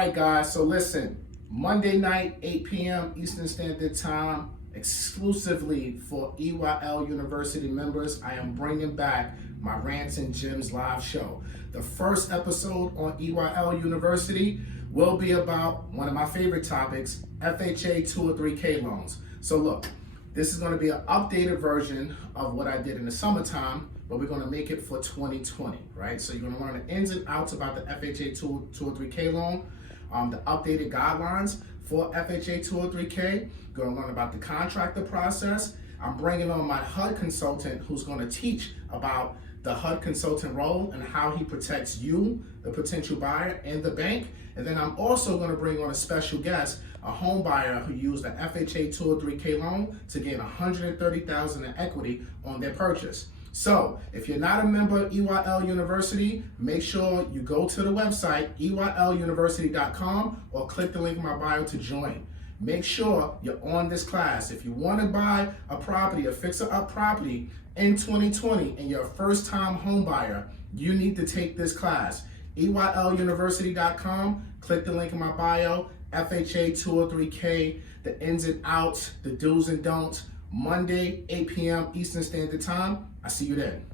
right, guys, so listen, Monday night, 8 p.m. Eastern Standard Time, exclusively for EYL University members, I am bringing back my Rants and Gems live show. The first episode on EYL University will be about one of my favorite topics, FHA 203K loans. So look, this is going to be an updated version of what I did in the summertime, but we're going to make it for 2020, right? So you're going to learn the ins and outs about the FHA 203K loan, the updated guidelines for FHA 203K. You're going to learn about the contractor process. I'm bringing on my HUD consultant who's going to teach about the HUD consultant role and how he protects you, the potential buyer, and the bank. And then I'm also going to bring on a special guest, a home buyer who used the FHA 203K loan to gain $130,000 in equity on their purchase. So if you're not a member of EYL University, make sure you go to the website, EYLUniversity.com, or click the link in my bio to join. Make sure you're on this class. If you want to buy a property, a fixer-up property in 2020, and you're a first-time home buyer, you need to take this class. EYLUniversity.com, click the link in my bio, FHA 203K, the ins and outs, the do's and don'ts, Monday, 8 p.m. Eastern Standard Time. I see you then.